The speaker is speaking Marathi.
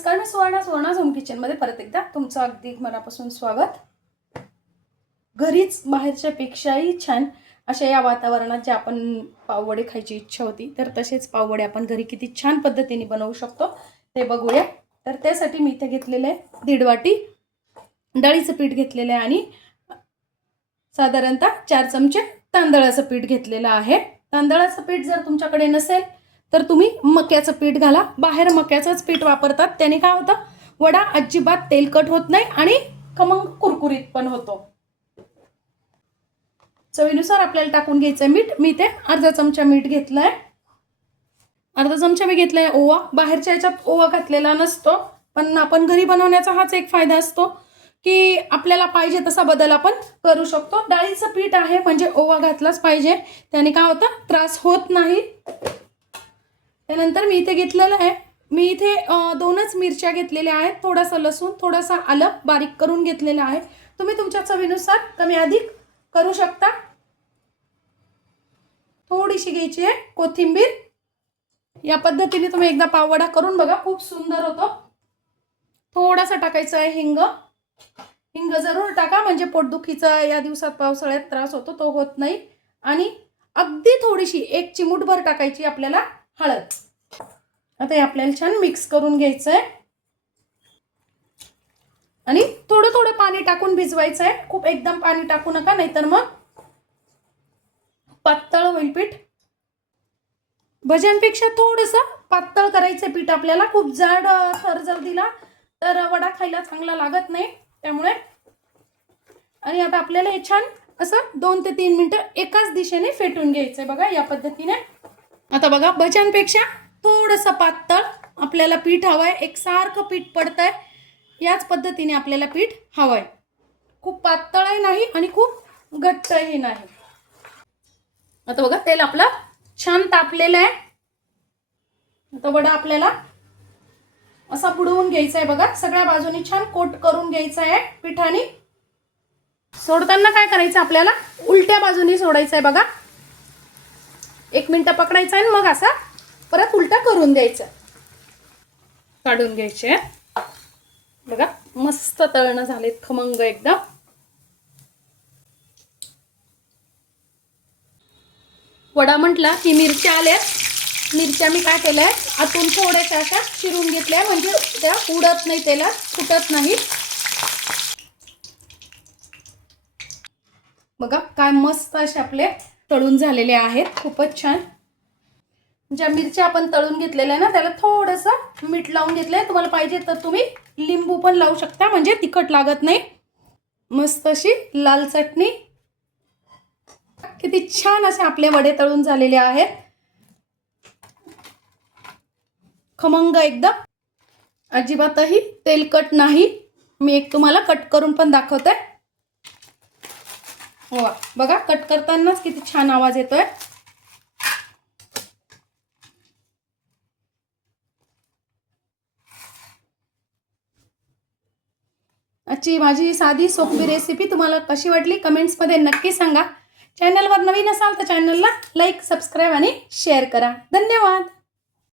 नमस्कार, मी सुवर्णा झोम किचनमध्ये परत एकदा तुमचं अगदी मनापासून स्वागत। घरीच बाहेरच्या पेक्षाही छान अशा या वातावरणात जे आपण पाववडे खायची इच्छा होती, तर तसेच पाववडे आपण घरी किती छान पद्धतीने बनवू शकतो ते बघूया। तर त्यासाठी मी इथे घेतलेले आहे 1.5 वाटी डाळीचं पीठ घेतलेलं आहे आणि साधारणतः 4 चमचे तांदळाचं पीठ घेतलेलं आहे। तांदळाचं पीठ जर तुमच्याकडे नसेल तर तुम्ही मक्याचं पीठ घाला। बाहेर मक्याचंच पीठ वापरतात, त्याने काय होतं, वडा अजिबात तेलकट होत नाही आणि खमंग कुरकुरीत पण होतो। चवीनुसार आपल्याला टाकून घ्यायचं मीठ। मी ते अर्धा चमचा मीठ घेतलंय। अर्धा चमचा मी घेतलाय ओवा। बाहेरच्या याच्यात ओवा घातलेला नसतो, पण आपण घरी बनवण्याचा हाच एक फायदा असतो की आपल्याला पाहिजे तसा बदल आपण करू शकतो। डाळीचं पीठ आहे म्हणजे ओवा घातलाच पाहिजे, त्याने काय होतं, त्रास होत नाही। त्यानंतर मी इथे घेतलेलं आहे, मी इथे 2च मिरच्या घेतलेल्या आहेत, थोडासा लसूण, थोडासा आलं बारीक करून घेतलेला आहे। तुम्ही तुमच्या चवीनुसार कमी अधिक करू शकता। थोडीशी घ्यायची आहे कोथिंबीर। या पद्धतीने तुम्ही एकदा पाववडा करून बघा, खूप सुंदर होतो। थोडासा टाकायचा आहे हिंग। हिंग जरूर टाका, म्हणजे पोटदुखीचा या दिवसात पावसाळ्यात त्रास होतो तो होत नाही। आणि अगदी थोडीशी 1 चिमूटभर टाकायची आपल्याला हळद। आता हे आपल्याला छान मिक्स करून घ्यायचं आहे आणि थोडं थोडं पाणी टाकून भिजवायचं आहे। खूप एकदम पाणी टाकू नका, नाहीतर मग पातळ होईल पीठ। भज्यांपेक्षा थोडंसं पातळ करायचं पीठ आपल्याला। खूप जाड थर जर दिला तर वडा खायला चांगला लागत नाही, त्यामुळे। आणि आता आपल्याला हे छान असं 2 ते 3 मिनिटं एकाच दिशेने फेटून घ्यायचंय बघा, या पद्धतीने। आता बघा, भज्यांपेक्षा थोडंसं पातळ आपल्याला पीठ हवंय, एकसारखं पीठ पडतंय, याच पद्धतीने आपल्याला पीठ हवंय। खूप पातळही नाही आणि खूप घट्टही नाही। आता बघा, तेल आपलं छान तापलेलं आहे। आता वडा आपल्याला असा बुडवून घ्यायचा आहे बघा, सगळ्या बाजूनी छान कोट करून घ्यायचा आहे पिठाने। सोडताना काय करायचं, आपल्याला उलट्या बाजूनी सोडायचं आहे बघा। 1 मिनिट पकडायचं आहे, मग असा परत उलटा करून द्यायचं। काढून घ्यायचे बघा, मस्त तळणं झालेत, खमंग एकदम। वडा म्हटला की मिरच्या आल्यात। मिरच्या मी काय केलंय, आतून थोड्याशा अशा चिरून घेतल्या, म्हणजे त्या उडत नाही, तेलात सुटत नाही। बघा काय मस्त असे आपले तळून झालेले आहेत, खूपच छान। ज्या मिरच्या आपण तळून घेतलेल्या आहे ना, त्याला थोडंसं मीठ लावून घेतलंय। तुम्हाला पाहिजे तर तुम्ही लिंबू पण लावू शकता, म्हणजे तिखट लागत नाही। मस्त अशी लाल चटणी। किती छान असे आपले वडे तळून झालेले आहेत, खमंग एकदम, अजिबातही तेलकट नाही। मी एक तुम्हाला कट करून पण दाखवते। वा बघा, कट करतानाच किती छान आवाज येतोय। आजची माझी साधी सोपी रेसिपी तुम्हाला कशी वाटली कमेंट्समध्ये नक्की सांगा। चॅनलवर नवीन असाल तर चॅनलला लाईक, सबस्क्राईब आणि शेअर करा। धन्यवाद।